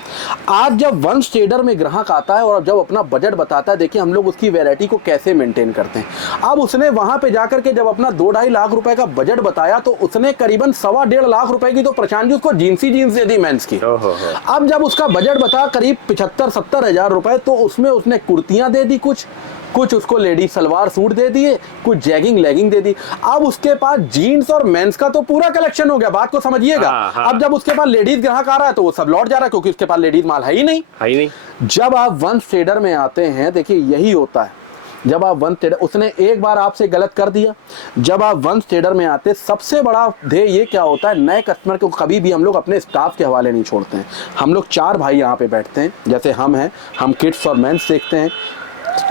आज जब वंस ट्रेडर में ग्राहक आता है और जब अपना बजट बताता है, देखिए हम लोग उसकी वैरायटी को कैसे मेंटेन करते हैं। अब उसने वहां पे जाकर के जब अपना 2-2.5 लाख रुपए का बजट बताया, तो उसने करीबन 1.25 लाख रुपए की तो प्रशांत जी उसको जींस दे दी मेंस की। अब जब उसका बजट बता करीब 75-70 हजार रुपए, तो उसमें उसने कुर्तियां दे दी, कुछ उसको लेडीज सलवार सूट दे दिए, कुछ जैगिंग लेगिंग दे दी। अब उसके पास जीन्स और मेंस का तो पूरा कलेक्शन हो गया, बात को समझिएगा। अब जब उसके पास लेडीज ग्राहक आ रहा है तो वो सब लौट जा रहा है, क्योंकि उसके पास लेडीज माल है ही नहीं। जब आप वंस ट्रेडर में आते हैं, देखिए यही होता है। जब आप वंस ट्रेडर, उसने एक बार आपसे गलत कर दिया, जब आप वंस ट्रेडर में आते, सबसे बड़ा ध्येय ये क्या होता है, नए कस्टमर को कभी भी हम लोग अपने स्टाफ के हवाले नहीं छोड़ते हैं। हम लोग 4 भाई यहाँ पे बैठते हैं, जैसे हम हैं, हम किड्स और मेंस देखते हैं।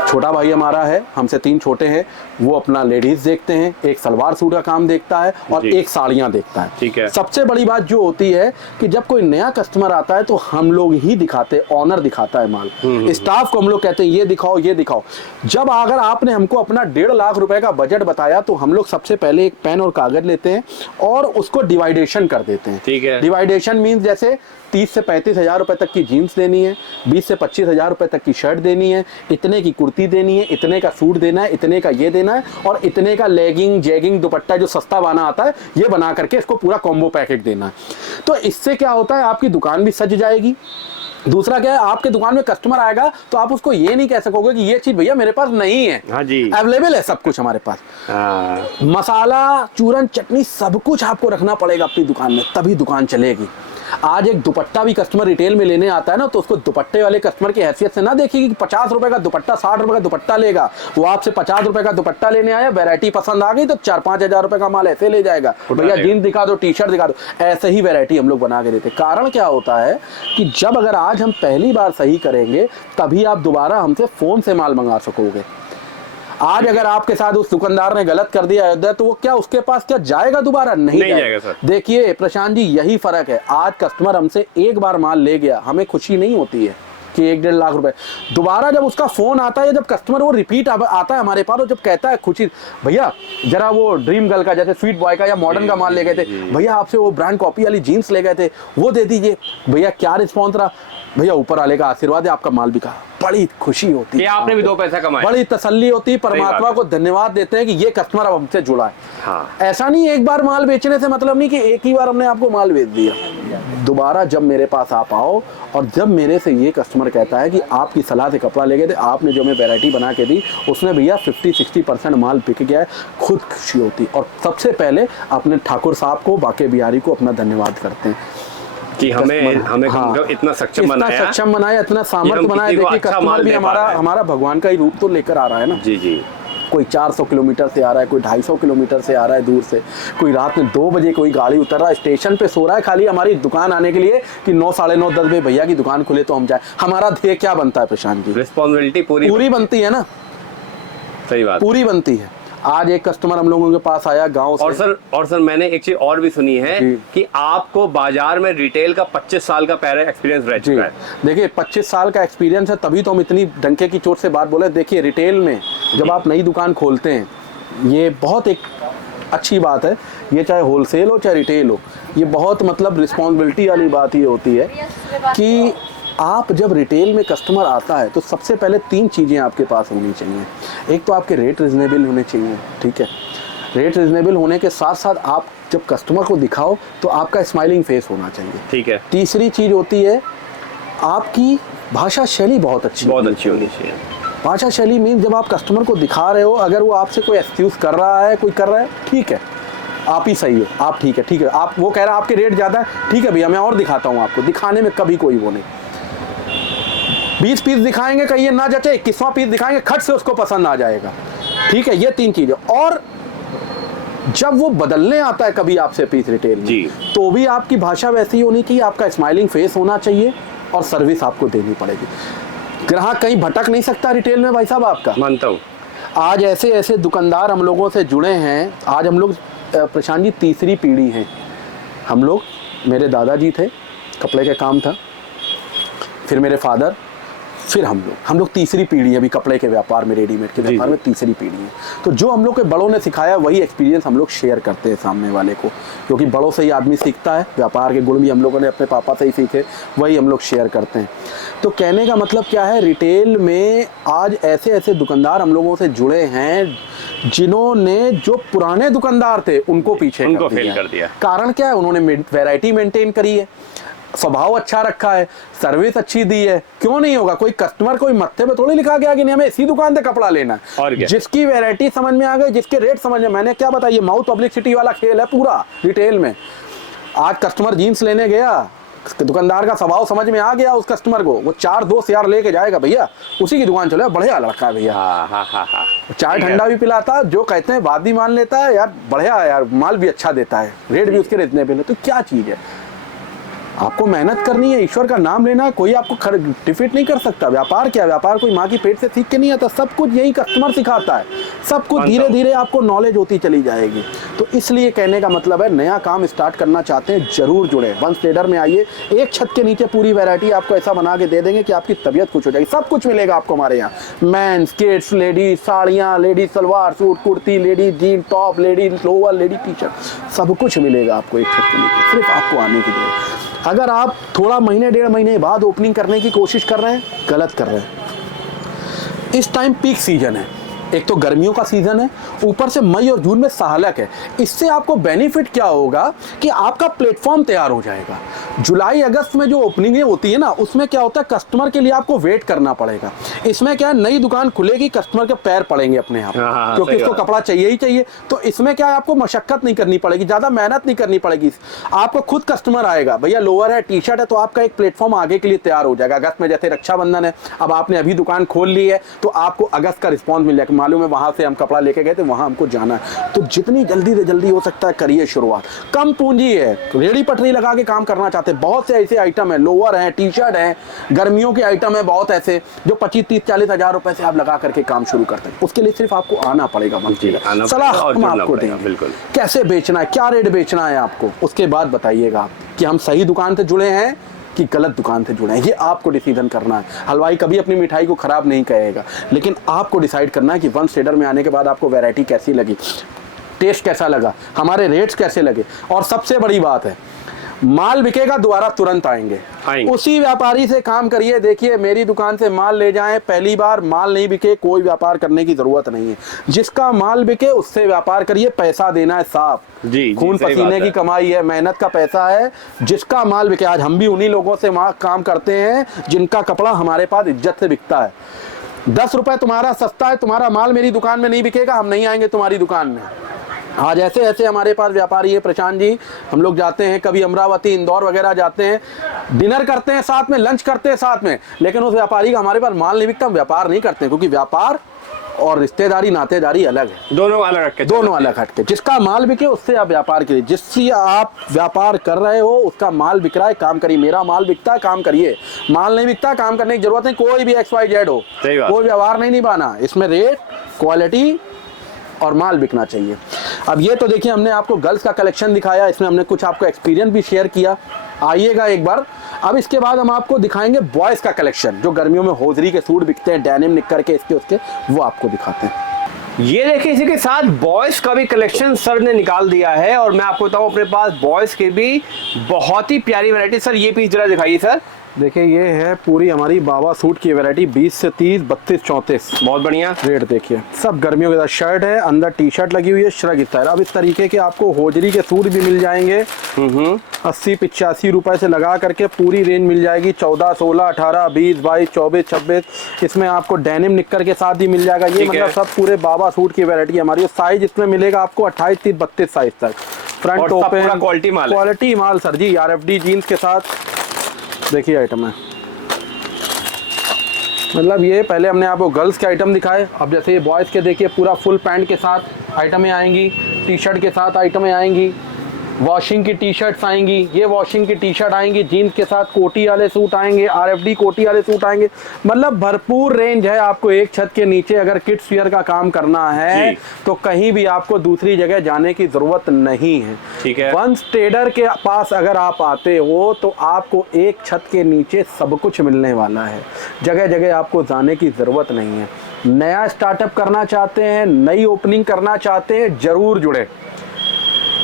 छोटा भाई हमारा है, हमसे 3 छोटे हैं, वो अपना लेडीज देखते हैं, एक सलवार सूट का काम देखता है और एक साड़ियां देखता है। ठीक है। सबसे बड़ी बात जो होती है कि जब कोई नया कस्टमर आता है तो हम लोग ही दिखाते, ऑनर दिखाता है माल। स्टाफ को हम लोग कहते हैं ये दिखाओ ये दिखाओ। जब अगर आपने हमको अपना 1.5 लाख रुपए का बजट बताया, तो हम लोग सबसे पहले एक पेन और कागज लेते हैं और उसको डिवाइडेशन कर देते हैं। ठीक है। डिवाइडेशन मीन्स जैसे 30 से 35 हजार रुपए तक की जीन्स देनी है, 20 से 25 हजार रुपए तक की शर्ट देनी है, इतने की कुर्ती देनी है, इतने का सूट देना है, इतने का ये देना है, और इतने का लेगिंग जैगिंग दुपट्टा जो सस्ता बना आता है, ये बना करके इसको पूरा कॉम्बो पैकेट देना है। तो इससे क्या होता है, आपकी दुकान भी सज जाएगी। दूसरा क्या है, आपके दुकान में कस्टमर आएगा तो आप उसको ये नहीं कह सकोगे कि ये चीज भैया मेरे पास नहीं है। हाँ जी, अवेलेबल है सब कुछ हमारे पास। मसाला, चूरन, चटनी, सब कुछ आपको रखना पड़ेगा अपनी दुकान में, तभी दुकान चलेगी। आज एक दुपट्टा भी कस्टमर रिटेल में लेने आता है ना, तो उसको दुपट्टे वाले कस्टमर की हैसियत से ना देखिए कि 50 रुपए का दुपट्टा 60 रुपए का दुपट्टा लेगा। वो आपसे 50 रुपए का दुपट्टा लेने आया, वैरायटी पसंद आ गई तो 4-5 हजार रुपए का माल ऐसे ले जाएगा, भैया जीन्स दिखा दो, टी शर्ट दिखा दो। ऐसे ही वैरायटी हम लोग बना के देते। कारण क्या होता है कि जब अगर आज हम पहली बार सही करेंगे तभी आप दोबारा हमसे फोन से माल मंगा सकोगे। आज अगर आपके साथ उस दुकानदार ने गलत कर दिया अयोध्या, तो वो क्या उसके पास क्या जाएगा दोबारा? नहीं जाएगा सर। देखिए प्रशांत जी, यही फर्क है। आज कस्टमर हमसे एक बार माल ले गया, हमें खुशी नहीं होती है कि 1-1.5 लाख रुपए, दोबारा जब उसका फोन आता है, जब कस्टमर वो रिपीट आता है हमारे पास, और जब कहता है खुशी, भैया जरा वो ड्रीम गर्ल का जैसे स्वीट बॉय का या मॉडर्न का माल ले गए थे, भैया आपसे वो ब्रांड कॉपी वाली जीन्स ले गए थे, वो दे दीजिए, भैया क्या रिस्पॉन्स रहा, भैया ऊपर वाले का आशीर्वाद है, आपका माल बिका। बड़ी खुशी होती है, आपने भी 2 पैसा कमाया, बड़ी तसल्ली होती है, परमात्मा को धन्यवाद देते हैं कि ये कस्टमर अब हमसे जुड़ा है। हाँ। ऐसा नहीं एक बार माल बेचने से मतलब नहीं कि एक ही बार हमने आपको माल बेच दिया। दोबारा जब मेरे पास आप आओ और जब मेरे से ये कस्टमर कहता है कि आपकी सलाह से कपड़ा ले गए थे, आपने जो हमें वैरायटी बना के दी उसमें भैया 50-60% माल बिक गया है, खुद खुशी होती। और सबसे पहले अपने ठाकुर साहब को, बाके बिहारी को अपना धन्यवाद करते हैं कि हमें हाँ, इतना सक्षम बनाया, इतना सामर्थ्य बनाया। देखिए कस्टमर भी हमारा भगवान का ही रूप तो लेकर आ रहा है ना। जी जी। कोई 400 किलोमीटर से आ रहा है, कोई 250 किलोमीटर से आ रहा है दूर से, कोई रात में 2 बजे कोई गाड़ी उतर रहा है, स्टेशन पे सो रहा है खाली हमारी दुकान आने के लिए कि 9, 9:30, 10 बजे भैया की दुकान खुले तो हम जाए। हमारा ध्येय क्या बनता है प्रशांत जी? रिस्पॉन्सिबिलिटी पूरी बनती है ना। सही बात, पूरी बनती है। आज एक कस्टमर हम लोगों के पास आया गांव से, और सर मैंने एक चीज और भी सुनी है कि आपको बाजार में रिटेल का 25 साल का पहले एक्सपीरियंस रह चुका है। देखिए 25 साल का एक्सपीरियंस है, तभी तो हम इतनी डंके की चोट से बात बोले। देखिए रिटेल में जब आप नई दुकान खोलते हैं, ये बहुत एक अच्छी बात है, ये चाहे होलसेल हो चाहे रिटेल हो, ये बहुत मतलब रिस्पॉन्सिबिलिटी वाली बात ये होती है कि आप जब रिटेल में कस्टमर आता है तो सबसे पहले 3 चीज़ें आपके पास होनी चाहिए। एक तो आपके रेट रिजनेबल होने चाहिए, ठीक है। रेट रिजनेबल होने के साथ साथ आप जब कस्टमर को दिखाओ तो आपका स्माइलिंग फेस होना चाहिए, ठीक है। तीसरी चीज़ होती है आपकी भाषा शैली बहुत अच्छी होनी चाहिए। भाषा शैली मीन जब आप कस्टमर को दिखा रहे हो, अगर वो आपसे कोई एक्सक्यूज़ कर रहा है, कोई कर रहा है, ठीक है आप ही सही हो, आप ठीक है, आप वो कह रहा है आपके रेट ज़्यादा है, ठीक है भैया मैं और दिखाता हूँ आपको। दिखाने में कभी कोई वो नहीं, 20 पीस दिखाएंगे, कहीं ना जचे 21वां पीस दिखाएंगे, खट से उसको पसंद आ जाएगा, ठीक है। ये 3 चीजें। और जब वो बदलने आता है कभी आपसे पीस रिटेल में, तो भी आपकी भाषा वैसी होनी चाहिए, आपका स्माइलिंग फेस होना चाहिए और सर्विस आपको देनी पड़ेगी। ग्राहक कहीं भटक नहीं सकता रिटेल में भाई साहब, आपका मानता हूँ। आज ऐसे ऐसे दुकानदार हम लोगों से जुड़े हैं। आज हम लोग प्रशांत जी तीसरी पीढ़ी हैं हम लोग। मेरे दादाजी थे, कपड़े का काम था, फिर मेरे फादर, फिर हम लोग तीसरी पीढ़ी है अभी कपड़े के व्यापार में, रेडीमेड के व्यापार में तीसरी पीढ़ी है। तो जो हम लोग के बड़ों ने सिखाया वही एक्सपीरियंस हम लोग शेयर करते हैं सामने वाले को, क्योंकि बड़ों से ही आदमी सीखता है। व्यापार के गुण भी हम लोगों ने अपने पापा से ही सीखे, वही हम लोग शेयर करते हैं। तो कहने का मतलब क्या है, रिटेल में आज ऐसे ऐसे दुकानदार हम लोगों से जुड़े हैं जिन्होंने जो पुराने दुकानदार थे उनको पीछे फेल कर दिया। कारण क्या है, उन्होंने वैरायटी मेंटेन करी है, स्वभाव अच्छा रखा है, सर्विस अच्छी दी है। क्यों नहीं होगा? कोई कस्टमर कोई मत्थे पे थोड़ी लिखा गया कि नहीं हमें इसी दुकान से कपड़ा लेना है। और जिसकी वैरायटी समझ में आ गई, जिसके रेट समझ में, मैंने क्या बताया, ये माउथ पब्लिसिटी वाला खेल है पूरा रिटेल में। आज कस्टमर जीन्स लेने गया, दुकानदार का स्वभाव समझ में आ गया उस कस्टमर को, वो 4 दोस्त यार लेके जाएगा, भैया उसी की दुकान चले, बढ़िया लड़का है भैया, चाय ठंडा भी पिलाता, जो कहते हैं बात भी मान लेता है, यार बढ़िया है यार, माल भी अच्छा देता है, रेट भी उसके रिजनेबल है। तो क्या चीज है, आपको मेहनत करनी है, ईश्वर का नाम लेना है, कोई आपको डिफीट नहीं कर सकता। व्यापार क्या, व्यापार कोई माँ की पेट से सीख के नहीं आता, सब कुछ यही कस्टमर सिखाता है, सब कुछ धीरे धीरे आपको नॉलेज होती चली जाएगी। तो इसलिए कहने का मतलब है, नया काम स्टार्ट करना चाहते हैं जरूर जुड़े, वंश ट्रेडर में आइए। एक छत के नीचे पूरी वैरायटी आपको ऐसा बना के दे देंगे कि आपकी तबीयत खुश हो जाएगी। सब कुछ मिलेगा आपको हमारे यहाँ, मेंस, किड्स, लेडीज साड़ियाँ, ladies salwar suit, kurti, ladies jean top, ladies lower, ladies T shirt, सब कुछ मिलेगा आपको एक छत के नीचे, सिर्फ आपको आने की देर। अगर आप थोड़ा महीने 1.5 महीने बाद ओपनिंग करने की कोशिश कर रहे हैं, गलत कर रहे हैं। इस टाइम पीक सीजन है, एक तो गर्मियों का सीजन है, ऊपर से मई और जून में सहालक है। इससे आपको बेनिफिट क्या होगा कि आपका प्लेटफॉर्म तैयार हो जाएगा। जुलाई अगस्त में जो ओपनिंगें होती है ना, उसमें क्या होता है, कस्टमर के लिए आपको वेट करना पड़ेगा। इसमें क्या है, नई दुकान खुलेगी, कस्टमर के पैर पड़ेंगे अपने आप, क्योंकि इसको कपड़ा चाहिए ही चाहिए। तो इसमें क्या है, आपको मशक्कत नहीं करनी पड़ेगी, ज्यादा मेहनत नहीं करनी पड़ेगी, आपको खुद कस्टमर आएगा, भैया लोअर है, टी शर्ट है, तो आपका एक प्लेटफॉर्म आगे के लिए तैयार हो जाएगा। अगस्त में जैसे रक्षाबंधन है, अब आपने अभी दुकान खोल ली है, तो आपको अगस्त का रिस्पॉन्स मिल जाएगा, मालूम है वहां से हम कपड़ा लेके गए थे, वहां हमको जाना है। तो जितनी जल्दी से जल्दी हो सकता है करिए शुरुआत। कम पूंजी है, रेडी पटरी लगा के काम करना चाहते हैं, बहुत से ऐसे आइटम है, लोअर है, टी शर्ट है, गर्मियों के आइटम है बहुत ऐसे, जो 25, 30, 40 हजार रुपए से आप लगा करके काम शुरू करते हैं। उसके लिए सिर्फ आपको आना पड़ेगा, सलाह हम आपको देंगे, बिल्कुल कैसे बेचना है, क्या रेट बेचना है आपको, उसके बाद बताइएगा आप कि हम सही दुकान से जुड़े हैं कि गलत दुकान से जुड़े हैं। ये आपको डिसीजन करना है। हलवाई कभी अपनी मिठाई को खराब नहीं कहेगा, लेकिन आपको डिसाइड करना है कि वंश ट्रेडर में आने के बाद आपको वैरायटी कैसी लगी, टेस्ट कैसा लगा, हमारे रेट्स कैसे लगे, और सबसे बड़ी बात है माल बिकेगा दोबारा तुरंत आएंगे। उसी व्यापारी से काम करिए। देखिए मेरी दुकान से माल ले जाएं, पहली बार माल नहीं बिके कोई व्यापार करने की जरूरत नहीं है। जिसका माल बिके उससे व्यापार करिए, पैसा देना है साफ, खून पसीने की कमाई है, मेहनत का पैसा है। जिसका माल बिके, आज हम भी उन्हीं लोगों से काम करते हैं जिनका कपड़ा हमारे पास इज्जत से बिकता है। 10 रुपए तुम्हारा सस्ता है, तुम्हारा माल मेरी दुकान में नहीं बिकेगा, हम नहीं आएंगे तुम्हारी दुकान में। आज ऐसे ऐसे हमारे पास व्यापारी है प्रशांत जी, हम लोग जाते हैं कभी अमरावती, इंदौर वगैरह जाते हैं, डिनर करते हैं साथ में, लंच करते हैं साथ में, लेकिन उस व्यापारी का हमारे पास माल नहीं बिकता, हम व्यापार नहीं करते, क्योंकि व्यापार और रिश्तेदारी नातेदारी अलग है, दोनों अलग हटके, दोनों अलग हटके। जिसका माल बिके उससे आप व्यापार करिए, जिससे आप व्यापार कर रहे हो उसका माल बिक रहा है, काम करिए। मेरा माल बिकता है, काम करिए। माल नहीं बिकता, काम करने की जरूरत नहीं। कोई भी XYZ हो, कोई व्यवहार नहीं निभाना, इसमें रेट, क्वालिटी और माल बिकना चाहिए। अब ये तो देखिए हमने आपको गर्ल्स का कलेक्शन दिखाया, इसमें हमने कुछ आपको एक्सपीरियंस भी शेयर किया, आइएगा एक बार। अब इसके बाद हम आपको दिखाएंगे बॉयज का कलेक्शन, जो गर्मियों में होजरी के सूट बिकते हैं, डेनिम निक्कर के, इसके उसके, वो आपको दिखाते हैं। ये देखिए इसी के साथ बॉयज का भी कलेक्शन सर ने निकाल दिया है, और मैं आपको बताऊं अपने पास बॉयज के भी बहुत ही प्यारी वैरायटी। सर ये पीस जरा दिखाइए सर। देखिए ये है पूरी हमारी बाबा सूट की वैरायटी, 20 से 30, 32, 34, बहुत बढ़िया रेट। देखिए सब गर्मियों के साथ शर्ट है, अंदर टी शर्ट लगी हुई है, श्रग स्टाइल। अब इस तरीके के आपको होजरी के सूट भी मिल जाएंगे, 80-85 रुपए से लगा करके पूरी रेंज मिल जाएगी। 14, 16, 18, 20, 22, 24, 26, इसमें आपको डेनिम निक्कर के साथ ही मिल जाएगा। ये मतलब सब पूरे बाबा सूट की वैरायटी हमारी। साइज इसमें मिलेगा आपको 28, 30, 32 साइज तक। फ्रंट ओपन क्वालिटी माल सर जी, RFD जीन्स के साथ। देखिए आइटम है, मतलब ये पहले हमने आपको गर्ल्स के आइटम दिखाए, अब जैसे ये बॉयज़ के देखिए पूरा फुल पैंट के साथ आइटमें आएंगी, टी शर्ट के साथ आइटमें आएंगी, वॉशिंग की टी शर्ट्स आएंगी, ये वॉशिंग की टी शर्ट आएंगी, जीन्स के साथ कोटी वाले सूट आएंगे, RFD कोटी वाले सूट आएंगे। मतलब भरपूर रेंज है। आपको एक छत के नीचे अगर किड्स वियर का काम करना है तो कहीं भी आपको दूसरी जगह जाने की जरूरत नहीं है। ठीक है, वंश ट्रेडर के पास अगर आप आते हो तो आपको एक छत के नीचे सब कुछ मिलने वाला है, जगह जगह आपको जाने की जरूरत नहीं है। नया स्टार्टअप करना चाहते हैं, नई ओपनिंग करना चाहते हैं, जरूर जुड़े,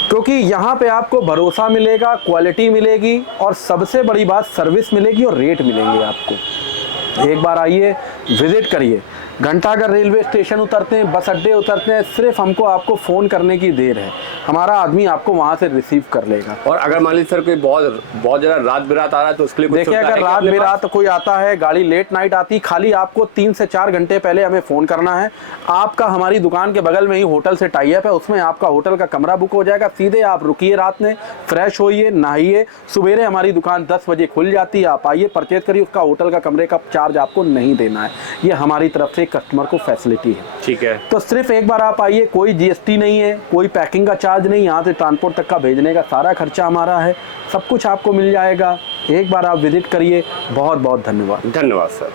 क्योंकि यहाँ पे आपको भरोसा मिलेगा, क्वालिटी मिलेगी, और सबसे बड़ी बात सर्विस मिलेगी और रेट मिलेंगे आपको। एक बार आइए, विजिट करिए। घंटाघर रेलवे स्टेशन उतरते हैं, बस अड्डे उतरते हैं, सिर्फ हमको आपको फ़ोन करने की देर है, हमारा आदमी आपको वहाँ से रिसीव कर लेगा। और अगर मान लीजिए सर कोई बहुत ज़्यादा रात बिरात आ रहा है तो उसके लिए देखिए अगर रात बिरात कोई आता है, गाड़ी लेट नाइट आती, खाली आपको 3 से 4 घंटे पहले हमें फ़ोन करना है। आपका हमारी दुकान के बगल में ही होटल से टाई अप है, उसमें आपका होटल का कमरा बुक हो जाएगा। सीधे आप रुकिए, रात में फ्रेश होइए, नहाइए, सवेरे हमारी दुकान 10 बजे खुल जाती है, आप आइए, परचेज करिए। उसका होटल का कमरे का चार्ज आपको नहीं देना है, ये हमारी तरफ से कस्टमर को फैसिलिटी है। ठीक है, तो सिर्फ एक बार आप आइए, कोई GST नहीं है, कोई पैकिंग का चार्ज नहीं, यहाँ से ट्रांसपोर्ट तक का भेजने का सारा खर्चा हमारा है, सब कुछ आपको मिल जाएगा। एक बार आप विजिट करिए। बहुत बहुत धन्यवाद। धन्यवाद सर।